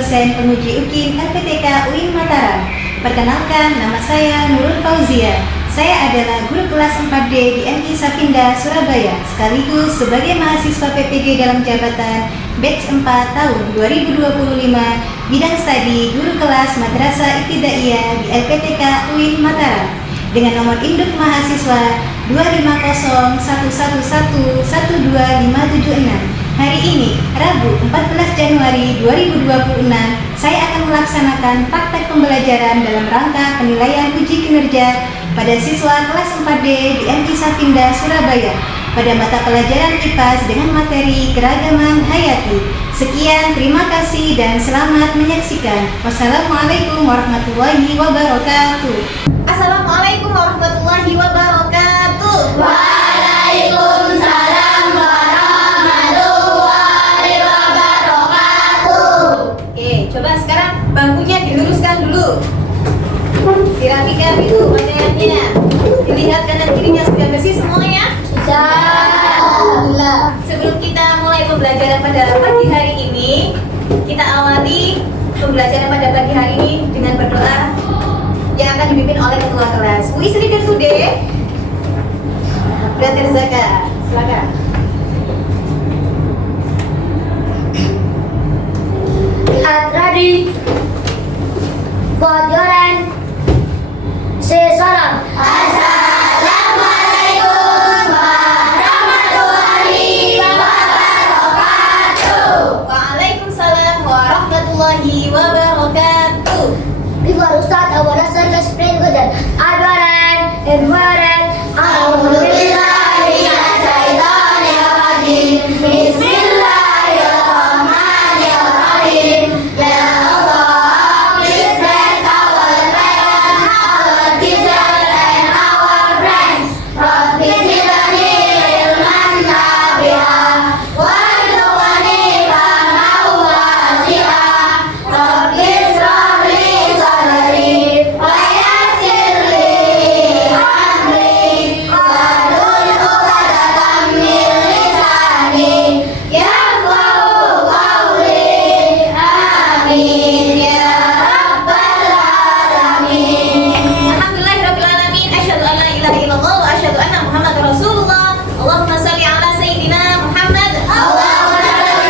dosen penguji UKIN LPTK UIN Mataram. Perkenalkan, nama saya Nurul Fauzia. Saya adalah guru kelas 4D di MI Safinda, Surabaya, sekaligus sebagai mahasiswa PPG dalam jabatan batch 4 tahun 2025, bidang studi guru kelas Madrasah Ibtidaiyah di LPTK UIN Mataram, dengan nomor induk mahasiswa 25011111257. Hari ini, Rabu 14 Januari 2026, saya akan melaksanakan praktek pembelajaran dalam rangka penilaian uji kinerja pada siswa kelas 4D di MI Safinda, Surabaya, pada mata pelajaran IPAS dengan materi keragaman hayati. Sekian, terima kasih dan selamat menyaksikan. Wassalamualaikum warahmatullahi wabarakatuh. Assalamualaikum warahmatullahi wabarakatuh. Waalaikumsalam warahmatullahi wabarakatuh. Oke, coba sekarang bangkunya diluruskan dulu. Dirapikan itu bacaannya. Dilihat kanan kirinya sudah bersih semuanya? Alhamdulillah. Sebelum kita mulai pembelajaran pada pagi hari ini, kita awali pembelajaran pada pagi hari ini dengan berdoa yang akan dipimpin oleh ketua kelas. Who is leader today? Brother Zaka, silakan. Get ready for your end. Say salam. Assalamualaikum warahmatullahi wabarakatuh. Waalaikumsalam warahmatullahi wabarakatuh. Before we start our lesson, let's pray together. Adwaran and waran. Alhamdulillah. Bismillahirrahmanirrahim. Ya Allah, please bless our parents, our teachers, and our friends. Rabbi zidni ilman nafi'an warzuqni fahman wasi'an. Rabbi ishrah li sadri wa yassir li amri wahlul 'uqdatam min lisani yafqahu qawli. Amin ya rabbal alamin. Alhamdulillahirabbil alamin. Asyhadu an la ilaha illallah wa asyhadu anna Muhammadar Rasulullah. Allahumma shalli ala sayyidina Muhammad. Allahumma shalli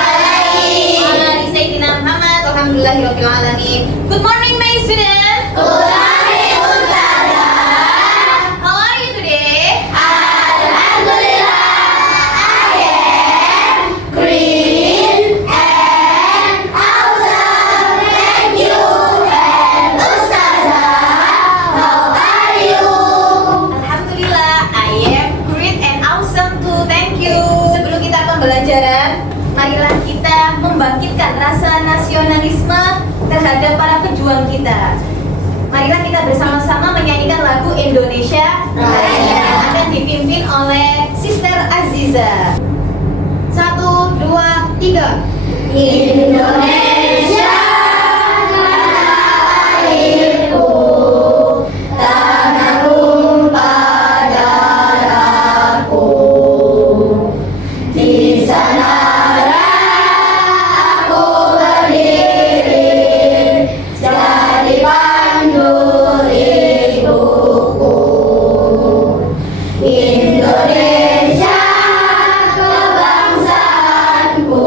alaihi. Ala ali sayyidina Muhammad. Alhamdulillahirabbil alamin. Good morning my student. Qur'ani Ustazah. How are you today? Alhamdulillah, I am green and awesome. Thank you. And Ustazah, how are you? Alhamdulillah, I am great and awesome too. Thank you. Sebelum kita pembelajaran, marilah kita membangkitkan rasa nasionalisme terhadap para pejuang kita. Marilah kita bersama-sama menyanyikan lagu Indonesia Raya yang akan dipimpin oleh Sister Aziza. 1, 2, 3. Indonesia tanah airku, tanah tumpah darahku. Di sanalah aku berdiri, jadi pandu hidupku. Indonesia kebangsaanku,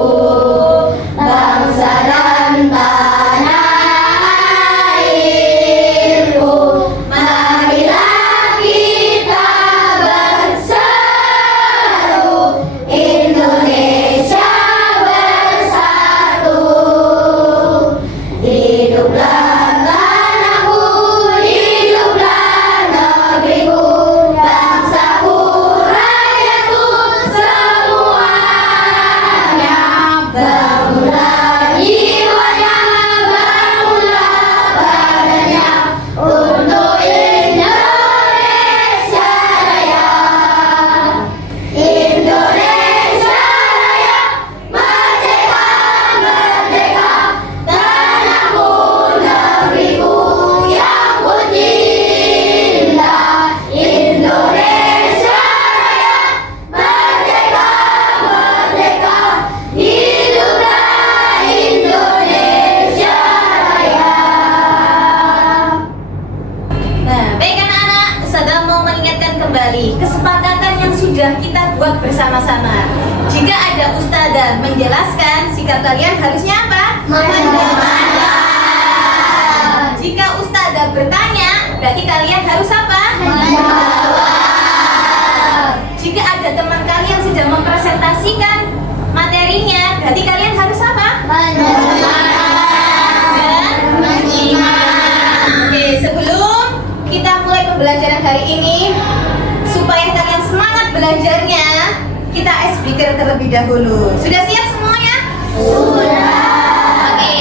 terlebih dahulu. Sudah siap semuanya? Oke,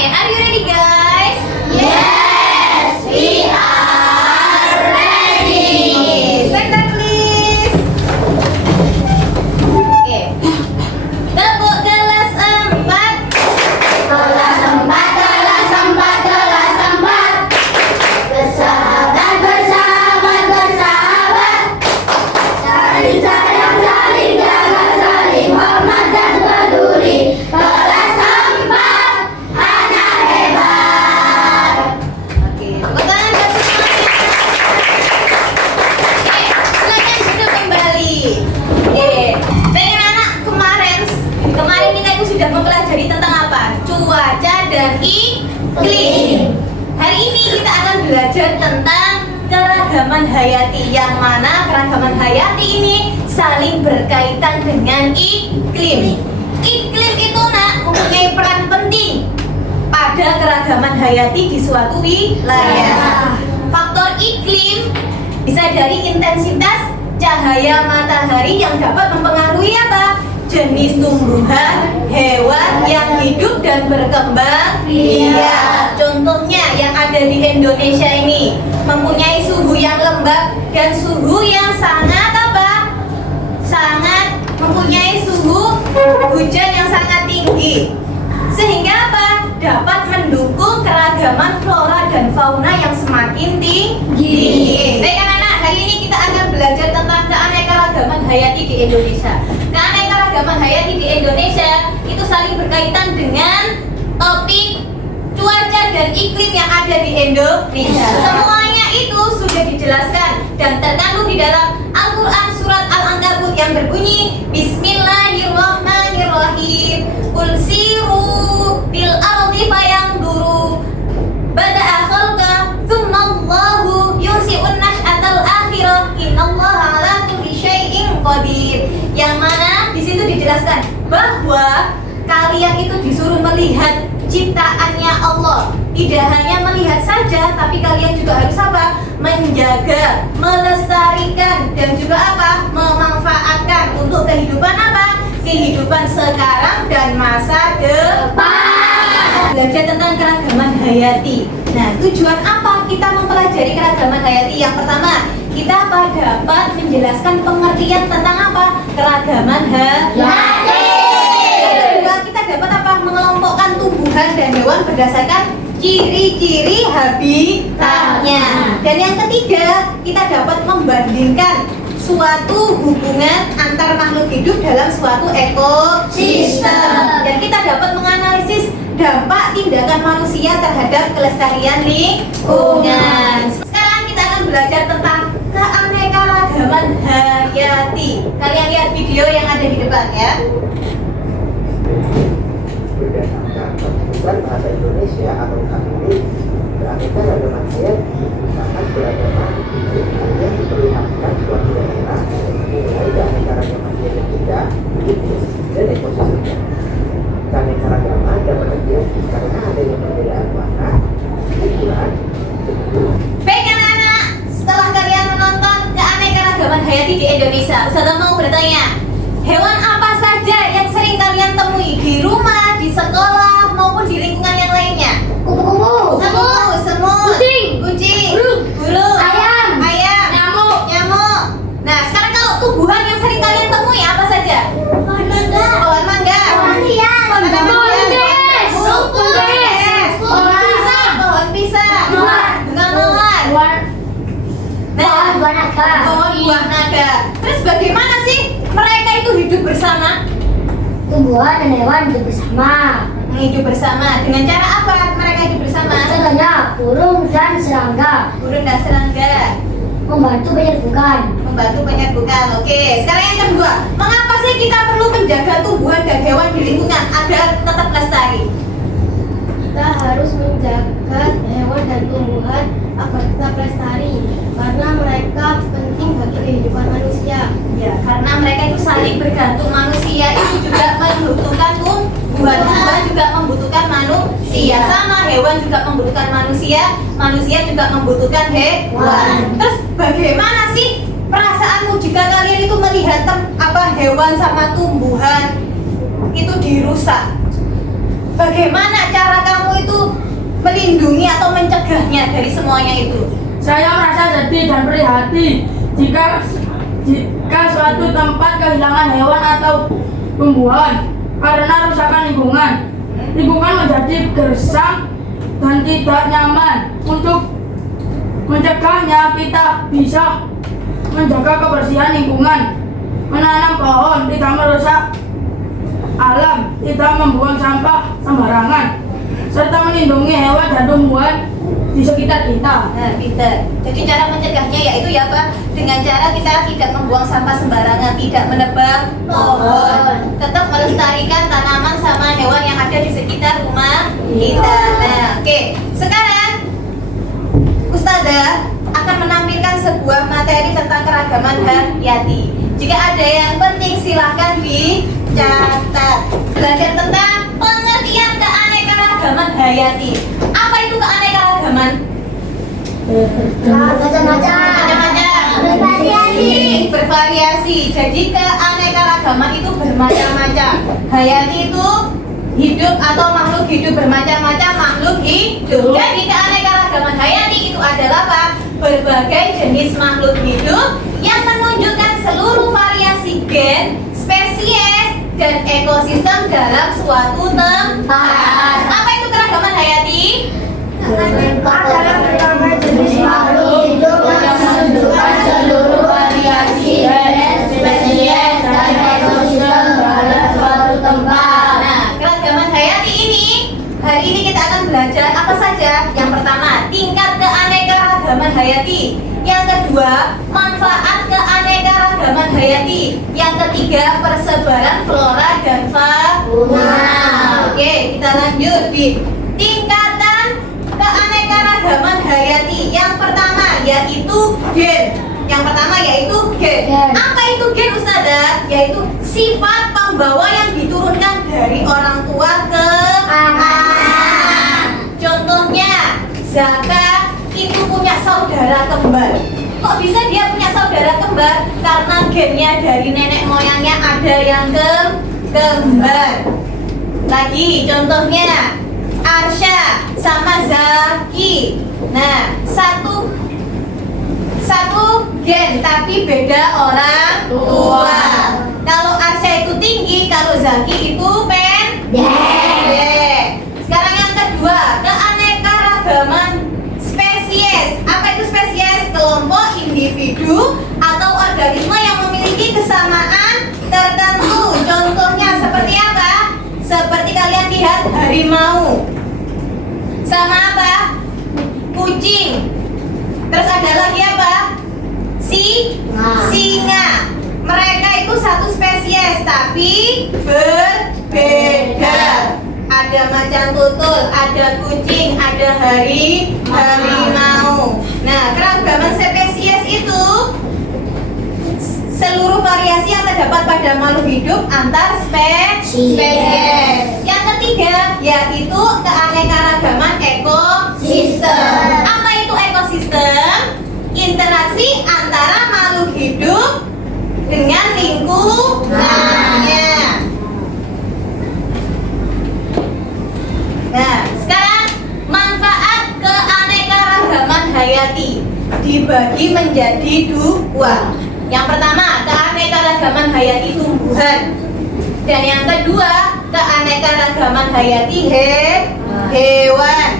are you ready guys? Yes, we are ready. Stand please. Oke. Tepuk gelas 4. Kelas 4, kelas 4, kelas 4. Bersahabat, bersahabat, bersahabat. Saling sayang, saling jaga, saling hormat dan peduli. Kelas 4, anak hebat. Oke, tepuk tangan buat semuanya. Oke, silakan duduk kembali. Oke, pengen anak kemarin kita itu sudah mempelajari tentang apa? Cuaca dan iklim. Hari ini kita akan belajar tentang keragaman hayati, yang mana keragaman hayati ini saling berkaitan dengan iklim. Iklim itu nak mempunyai peran penting pada keragaman hayati di suatu wilayah. Faktor iklim bisa dari intensitas cahaya matahari yang dapat mempengaruhi apa? Jenis tumbuhan, hewan yang hidup dan berkembang biak. Contohnya yang ada di Indonesia ini mempunyai suhu yang lembab dan suhu yang sangat apa? Sangat mempunyai suhu hujan yang sangat tinggi. Sehingga apa? Dapat mendukung keragaman flora dan fauna yang semakin tinggi. Baik anak-anak, hari ini kita akan belajar tentang keanekaragaman hayati di Indonesia. Keanekaragaman hayati di Indonesia itu saling berkaitan dengan topik cuaca dan iklim yang ada di Indonesia. Semuanya itu sudah dijelaskan dan terkandung di dalam Al-Quran surat Al-Ankabut yang berbunyi Bismillahirrahmanirrahim. Qul siru bil ardi fayanzuru bada'a khalqa tsumma Allahu yunsi'un nash'atal akhirah innallaha 'ala kulli syai'in qadir. Yang mana di situ dijelaskan bahwa kalian itu disuruh melihat ciptaannya Allah. Tidak hanya melihat saja, tapi kalian juga harus apa? Menjaga, melestarikan, dan juga apa? Memanfaatkan untuk kehidupan apa? Kehidupan sekarang dan masa depan. Belajar tentang keragaman hayati. Nah, tujuan apa kita mempelajari keragaman hayati? Yang pertama, kita apa? Dapat menjelaskan pengertian tentang apa? Keragaman hayati. Kedua, kita dapat apa? Mengelompokkan tumbuhan dan hewan berdasarkan ciri-ciri habitatnya. Dan yang ketiga, kita dapat membandingkan suatu hubungan antar makhluk hidup dalam suatu ekosistem. Dan kita dapat menganalisis dampak tindakan manusia terhadap kelestarian lingkungan. Sekarang kita akan belajar tentang keanekaragaman hayati. Kalian lihat video yang ada di depan ya. Berdasarkan pertumbuhan bahasa Indonesia atau KBBI, keanekaragaman hayati sangat beragam yang diperlihatkan suatu daerah mulai keanekaragaman genetika, iklim, dan ekosistemnya. Keanekaragaman dapat terjadi karena adanya perbedaan warna, ukuran, bentuk. Baik anak-anak, setelah kalian menonton keanekaragaman hayati di Indonesia, Ustazah mau bertanya, hewan apa saja yang sering kalian temui di rumah, di sekolah, maupun di lingkungan yang lainnya? Kupu-kupu. Semut, kucing, burung, ayam, nyamuk. Nah, sekarang kalau tumbuhan yang sering kalian temui apa saja? Pohon mangga, Pohon lian. pohon pisang, bunga mawar. Nah, pohon buah naga. Terus bagaimana sih mereka itu hidup bersama? Tumbuhan dan hewan hidup bersama. Hidup bersama dengan cara apa mereka hidup bersama? Contohnya burung dan serangga Burung dan serangga membantu penyerbukan. Oke, sekarang yang kedua, mengapa sih kita perlu menjaga tumbuhan dan hewan di lingkungan agar tetap lestari? Kita harus menjaga hewan dan tumbuhan agar tetap lestari karena mereka penting bagi kehidupan manusia. Ya, karena mereka itu saling bergantung. Manusia itu juga membutuhkan tumbuhan juga membutuhkan manusia. Sama hewan juga membutuhkan manusia juga membutuhkan hewan. Terus bagaimana sih perasaanmu jika kalian itu melihat hewan sama tumbuhan itu dirusak. Bagaimana cara kamu itu melindungi atau mencegahnya dari semuanya itu? Saya merasa sedih dan prihatin jika suatu tempat kehilangan hewan atau tumbuhan karena rusakan lingkungan. Lingkungan menjadi gersang dan tidak nyaman. Untuk mencegahnya, kita bisa menjaga kebersihan lingkungan, menanam pohon, tidak merusak alam, tidak membuang sampah sembarangan, serta melindungi hewan dan tumbuhan di sekitar kita. Nah, pinter. Jadi cara mencegahnya yaitu ya Pak, dengan cara kita tidak membuang sampah sembarangan, tidak menebang pohon, tetap melestarikan tanaman sama hewan yang ada di sekitar rumah kita. Nah, oke. Sekarang Ustazah akan menampilkan sebuah materi tentang keragaman hayati. Jika ada yang penting silahkan dicatat. Belajar tentang pengertian keanekaragaman hayati. Apa itu keanekaragaman? Macam-macam. Bervariasi. Jadi keanekaragaman itu bermacam-macam. Hayati itu hidup atau makhluk hidup, bermacam-macam makhluk hidup. Jadi keanekaragaman hayati itu adalah apa? Berbagai jenis makhluk hidup yang menunjukkan seluruh variasi gen, spesies, dan ekosistem dalam suatu tempat. Apa itu keragaman hayati? Adalah berbagai jenis makhluk hidup yang menunjukkan seluruh variasi gen, spesies, dan ekosistem dalam suatu tempat. Nah, keragaman hayati ini, hari ini kita akan belajar apa saja. Yang pertama, tingkat keanekaragaman hayati. Yang kedua, manfaat keanekaragaman hayati. Yang ketiga, persebaran flora dan fauna. Oke, kita lanjut di tingkatan keanekaragaman hayati. Yang pertama yaitu gen. Yang pertama yaitu gen. Apa itu gen, Ustazah? Yaitu sifat pembawa yang diturunkan dari orang tua ke anak. Contohnya, Zaka itu punya saudara kembar. Kok bisa dia punya saudara kembar? Karena gennya dari nenek moyangnya ada yang kembar. Lagi contohnya, Arsya sama Zaki. Nah, satu gen tapi beda orang tua. Kalau Arsya itu tinggi, kalau Zaki itu pendek. Sekarang yang kedua, keanekaragaman spesies. Apa itu spesies? Kelompok individu atau organisme yang memiliki kesamaan tertentu. Contohnya seperti apa? Seperti kalian lihat harimau sama apa? Kucing. Terus ada lagi apa? Singa. Mereka itu satu spesies tapi berbeda. Ada macan tutul, ada kucing, ada harimau. Nah, keragaman spesies itu seluruh variasi yang terdapat pada makhluk hidup antar spesies. Yang ketiga yaitu keanekaragaman ekosistem. Apa itu ekosistem? Interaksi antara makhluk hidup dengan lingkungannya. Nah, sekarang manfaat keanekaragaman hayati dibagi menjadi dua. Yang pertama, keanekaragaman hayati tumbuhan. Dan yang kedua, keanekaragaman hayati hewan.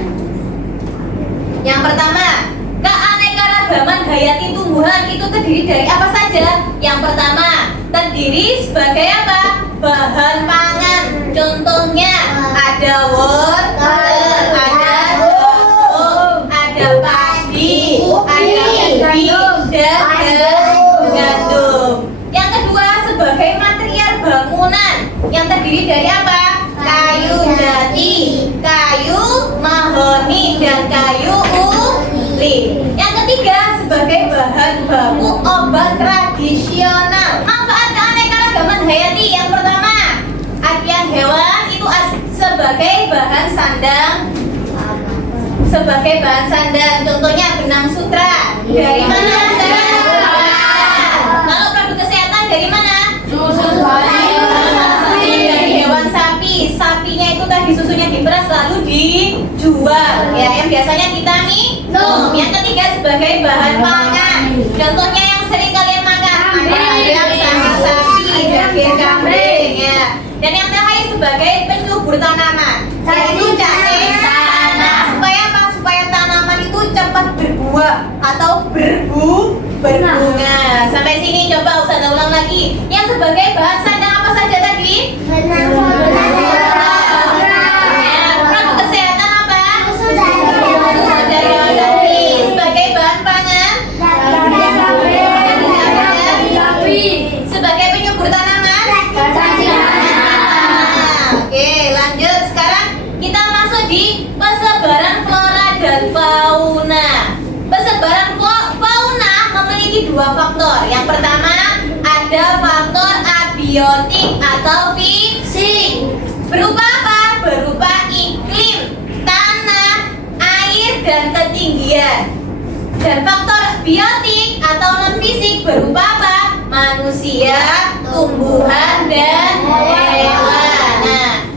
Yang pertama, keanekaragaman hayati tumbuhan itu terdiri dari apa saja? Yang pertama, terdiri sebagai apa? Bahan pangan. Contohnya ada wortel, ada jagung, ada padi, ada ubi, dan gandum. Yang kedua, sebagai material bangunan yang terdiri dari apa? Kayu jati, kayu mahoni, dan kayu uli. Yang ketiga, sebagai bahan baku obat tradisional. Manfaat keanekaragaman hayati yang pertama, apian hewan itu sebagai bahan sandang. Contohnya benang sutra. Dari mana? Kalau produk kesehatan dari mana? Susu bayi. Dari hewan lagi susunya diperas lalu dijual. Ya, yang biasanya kita minum. Yang ketiga sebagai bahan pangan. Contohnya yang sering kalian makan ada ayam sama sapi, daging kambing ya. Dan yang terakhir sebagai penyubur tanaman, yaitu cacing tanah. Supaya apa? Supaya tanaman itu cepat berbuah atau berbunga. Sampai sini coba Ustazah ulang lagi. Yang sebagai bahan sandang apa saja tadi? Produk kesehatan apa? Sebagai bahan pangan? Sebagai penyubur tanaman? Oke, lanjut. Sekarang kita masuk di persebaran flora dan fauna. Persebaran fauna memiliki dua faktor. Yang pertama ada faktor abiotik atau fisik. Berupa apa? Berupa iklim, tanah, air, dan ketinggian. Dan faktor biotik atau non fisik berupa apa? Manusia, tumbuhan, dan hewan. Nah,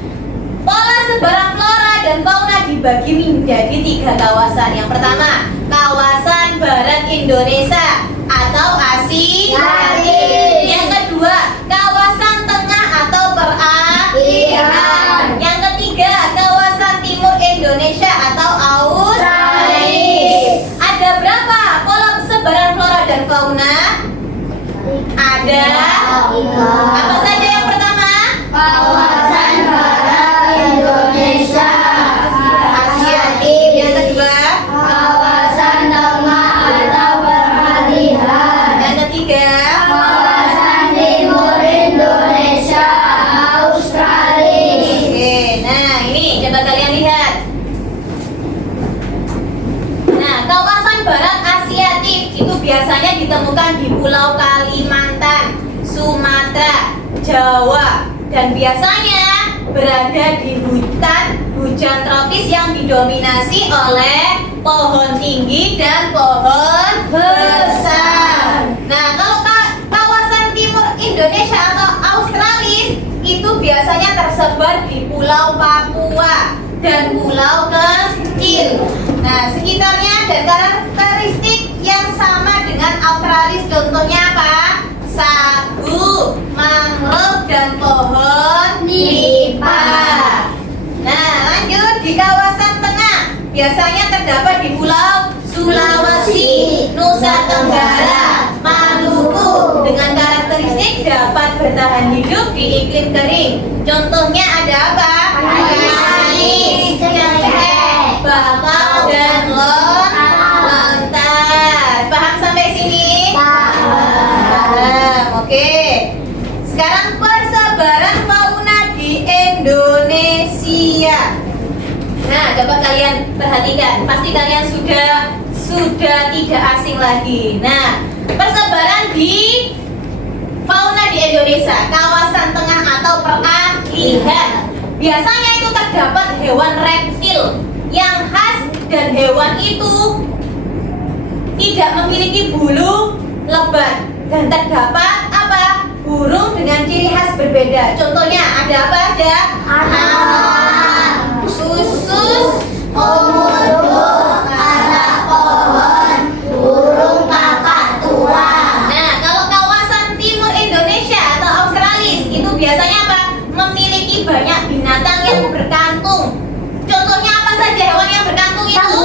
pola sebaran flora dan fauna dibagi menjadi 3 kawasan. Yang pertama, kawasan barat Indonesia atau Asia. Yang kedua, kawasan tengah atau Perairan. Yang ketiga, kawasan timur Indonesia atau Australia. Ada berapa pola sebaran flora dan fauna? Ada apa saja? Yang pertama, Kawasan barat Indonesia. Asiatik. Yang kedua, Kawasan tengah atau Perairan. yang ketiga, Kawasan timur Indonesia, Australia. oke. Nah, ini coba kalian lihat. Nah, kawasan barat Asiatik itu biasanya ditemukan di Pulau Kalimantan, Sumatera, Jawa, dan biasanya berada di hujan tropis yang didominasi oleh pohon tinggi dan pohon besar. Nah, kalau kawasan timur Indonesia atau Australis itu biasanya tersebar di Pulau Papua dan pulau kecil. Nah, sekitarnya ada karakteristik yang sama dengan Australis. Contohnya apa? Sagu, mangrove, dan pohon nipah. Nah, lanjut di kawasan tengah. Biasanya terdapat di Pulau Sulawesi, Nusa Tenggara, Maluku, dengan karakteristik dapat bertahan hidup di iklim kering. Contohnya ada apa? Manis, cengkeh, bakau, dan lontar. Paham sampai sini? Paham. Oke. Sekarang persebaran fauna di Indonesia. Nah, coba kalian perhatikan. Pasti kalian sudah tidak asing lagi. Nah, persebaran di fauna di Indonesia, kawasan tengah atau perairan. Biasanya itu terdapat hewan reptil yang khas, dan hewan itu tidak memiliki bulu lebat, dan terdapat apa? Burung dengan ciri khas berbeda. Contohnya ada apa aja? Anak, susus, komodo, anak pohon, burung kakak tua. Nah, kalau kawasan timur Indonesia atau Australis itu biasanya apa? Memiliki banyak binatang yang berkantung. Contohnya apa saja hewan yang berkantung itu?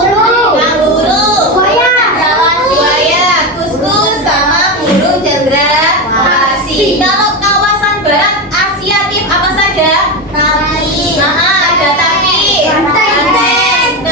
Kanguru, buaya, kuskus, sama burung cendrawasih. Kalau kawasan barat Asiatik apa saja? Tapir. Ada tapir, banteng,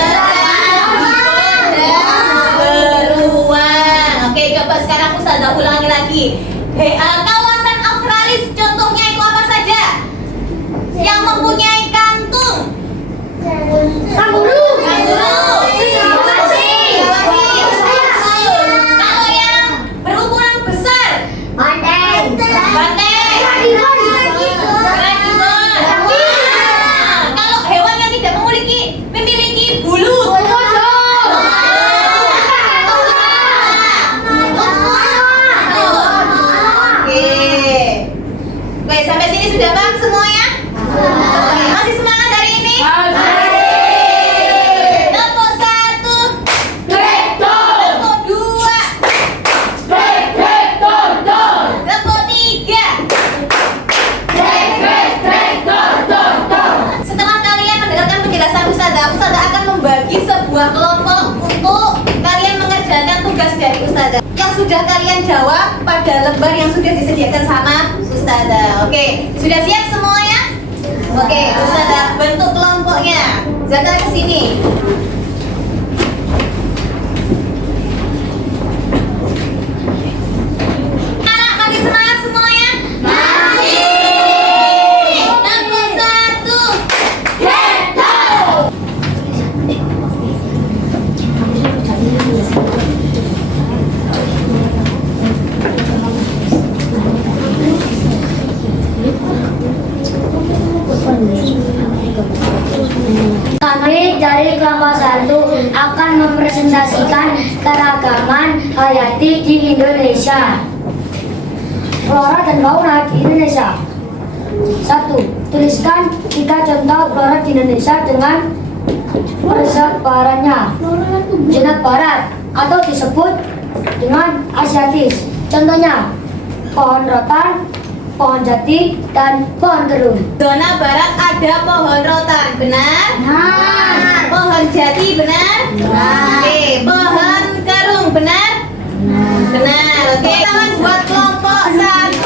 sudah kalian jawab pada lembar yang sudah disediakan sama Ustazah. Oke, sudah siap semuanya? Oke, Ustazah bentuk kelompoknya. Zaka ke sini. Anak makin semangat semuanya? Masih. Nomor 1. Kami dari kelompok 1 akan mempresentasikan keragaman hayati di Indonesia. Flora dan fauna di Indonesia. 1. Tuliskan 3 contoh flora di Indonesia dengan persebarannya. Zona barat atau disebut dengan Asiatis. Contohnya pohon rotan, pohon jati, dan pohon gerung. Zona barat ada pohon rotan, benar? Pohon jati, benar? Oke, pohon karung, benar? Benar. Oke, tangan buat kelompok 1.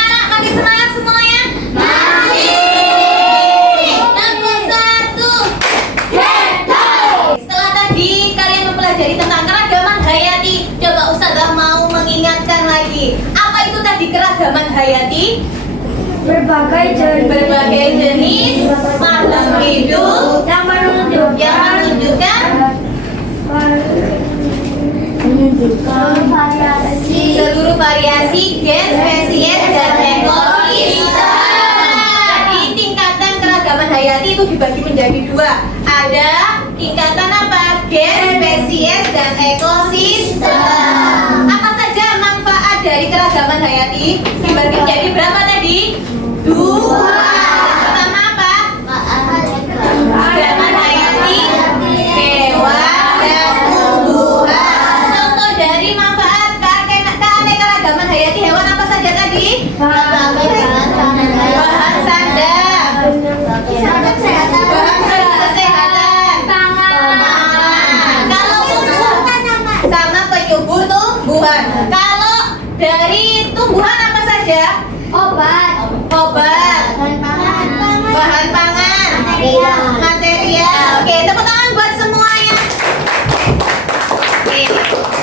Anak makin semangat semuanya? Masih. Nomor 1. Setelah tadi kalian mempelajari tentang keragaman hayati, coba Ustazah mau mengingatkan lagi. Apa itu tadi keragaman hayati? Berbagai Jenis makhluk hidup yang menunjukkan seluruh variasi gen, spesies, dan ekosistem. Jadi tingkatan keragaman hayati itu dibagi menjadi 2. Ada tingkatan apa? Gen, spesies, dan ekosistem. Apa saja manfaat dari keragaman hayati? Dibagi menjadi berapa tadi? 2. Pertama apa? Keragaman hayati hewan dan tumbuhan. Contoh dari manfaat keanekaragaman hayati hewan apa saja tadi? Bahan sandang, bahan kesehatan, kalau tumbuhan sama penyubur tumbuhan. Kalau dari tumbuhan apa saja? Obat, bahan pangan, material. Oke, tepuk tangan buat semuanya. Oke,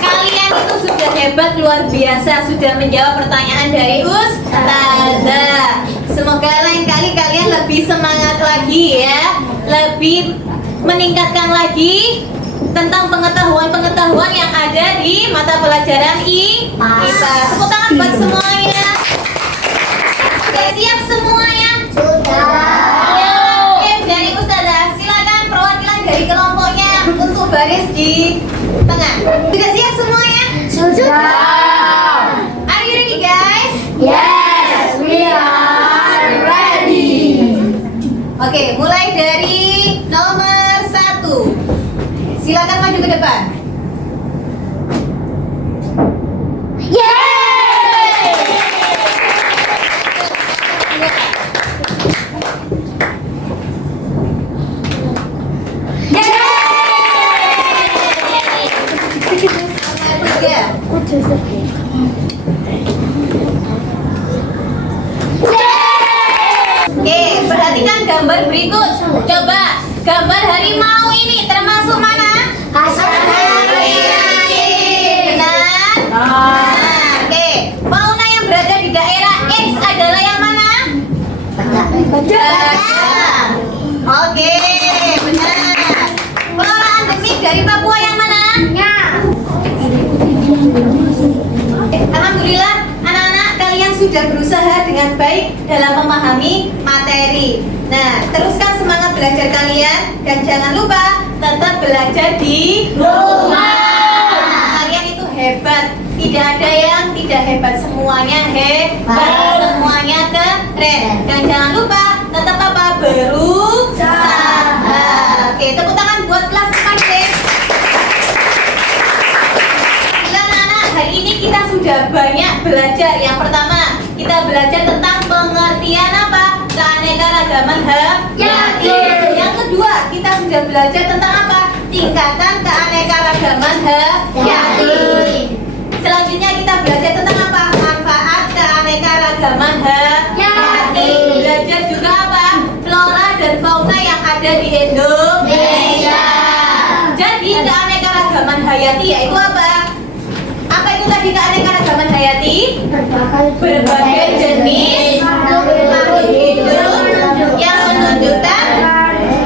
kalian itu sudah hebat, luar biasa, sudah menjawab pertanyaan dari Ustazah. Semoga lain kali kalian lebih semangat lagi ya, lebih meningkatkan lagi tentang pengetahuan-pengetahuan yang ada di mata pelajaran IPA. Tepuk tangan buat semuanya. Oke, siap semuanya? Ya, oke, dari Ustazah, silakan perwakilan dari kelompoknya untuk baris di tengah. Sudah siap semuanya? Are you ready, guys? Yes, we are ready. Oke, mulai dari nomor 1. Silakan maju ke depan. Oke, perhatikan gambar berikut. Coba gambar harimau ini termasuk mana? Benar? Oke, fauna yang berada di daerah X adalah yang mana? Gajah. Oke, benar. Flora endemik dari Papua yang mana? Alhamdulillah, anak-anak kalian sudah berusaha dengan baik dalam memahami materi. Nah, teruskan semangat belajar kalian dan jangan lupa tetap belajar di rumah. Kalian itu hebat, tidak ada yang tidak hebat, semuanya hebat, semuanya keren. Dan jangan lupa tetap apa? Berusaha. Oke, tepuk tangan buat kelas 4D. Hari ini kita sudah banyak belajar. Yang pertama, kita belajar tentang pengertian apa? Keanekaragaman hayati. Yang kedua, kita sudah belajar tentang apa? Tingkatan keanekaragaman hayati. Selanjutnya kita belajar tentang apa? Manfaat keanekaragaman hayati. Belajar juga apa? Flora dan fauna yang ada di Indonesia. Jadi keanekaragaman hayati yaitu apa? Apa itu tadi keanekaragaman hayati? Berbagai jenis makhluk hidup yang menunjukkan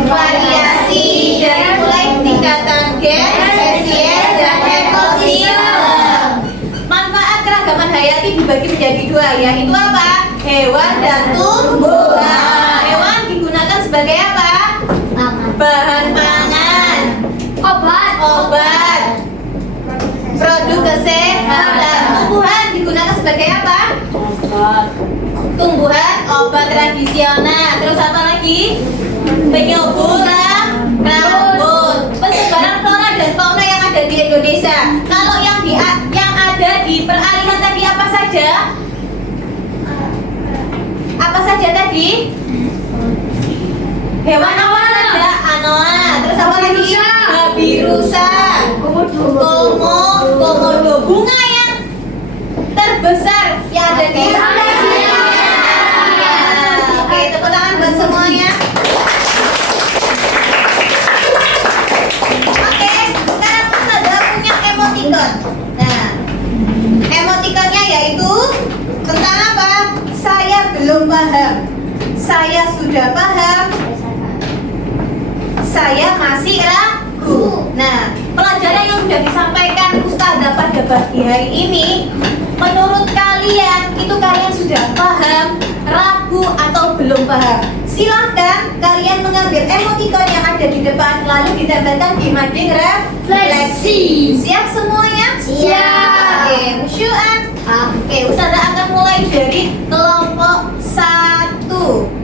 variasi dari mulai tingkatan gen, spesies, dan ekosistem. Manfaat keragaman hayati dibagi menjadi dua, yaitu apa? Hewan dan tumbuhan. Hewan digunakan sebagai apa? Bahan pangan, obat, produk kesehatan. Tumbuhan digunakan sebagai apa? Tumbuhan, obat tradisional. Terus apa lagi? Penyubur rambut. Penyebaran flora dan fauna yang ada di Indonesia. Kalau yang ada di peralihan tadi apa saja? Apa saja tadi? Hewan apa saja? Anoa. Terus apa lagi? Babi rusa. Komodo. Bunga yang terbesar yang ada di Indonesia. Oke, tepuk tangan buat semuanya. Oke, sekarang Mas Nada punya emoticon. Nah, emoticonnya yaitu tentang apa? Saya belum paham. Saya sudah paham. Saya masih ragu. Nah, pelajaran yang sudah disampaikan Ustazah pada pagi hari ini, menurut kalian itu kalian sudah paham, ragu atau belum paham? Silahkan kalian mengambil emoticon yang ada di depan lalu ditempelkan di mading refleksi. Siap semuanya? Siap. Oke, musyuan. Oke, Ustazah akan mulai dari kelompok 1.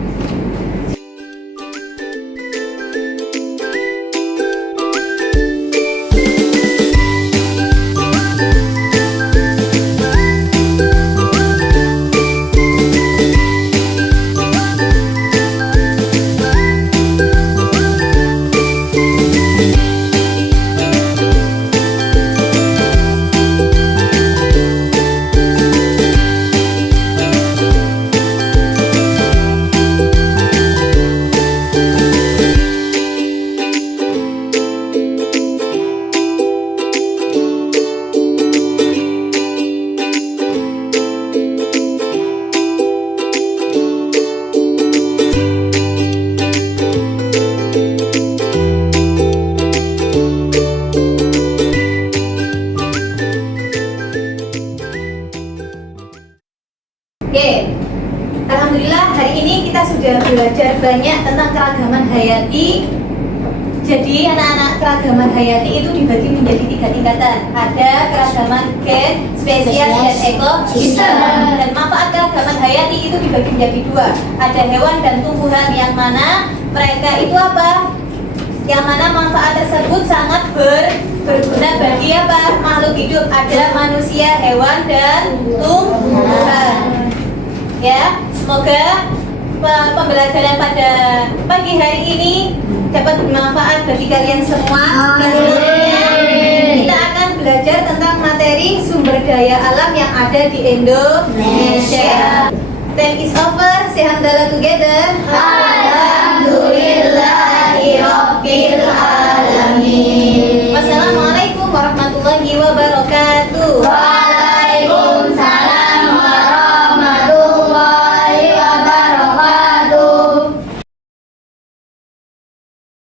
Oke, alhamdulillah hari ini kita sudah belajar banyak tentang keragaman hayati. Jadi anak-anak, keragaman hayati itu dibagi menjadi 3 tingkatan. Ada keragaman gen, spesies, dan ekosistem. Dan manfaat keragaman hayati itu dibagi menjadi 2. Ada hewan dan tumbuhan yang mana mereka itu apa? Yang mana manfaat tersebut sangat berguna bagi apa? Makhluk hidup. Ada manusia, hewan, dan tumbuhan. Ya, semoga pembelajaran pada pagi hari ini dapat bermanfaat bagi kalian semua. Dan selanjutnya kita akan belajar tentang materi sumber daya alam yang ada di Indonesia. Time is over. Say hamdalah together. Alhamdulillah.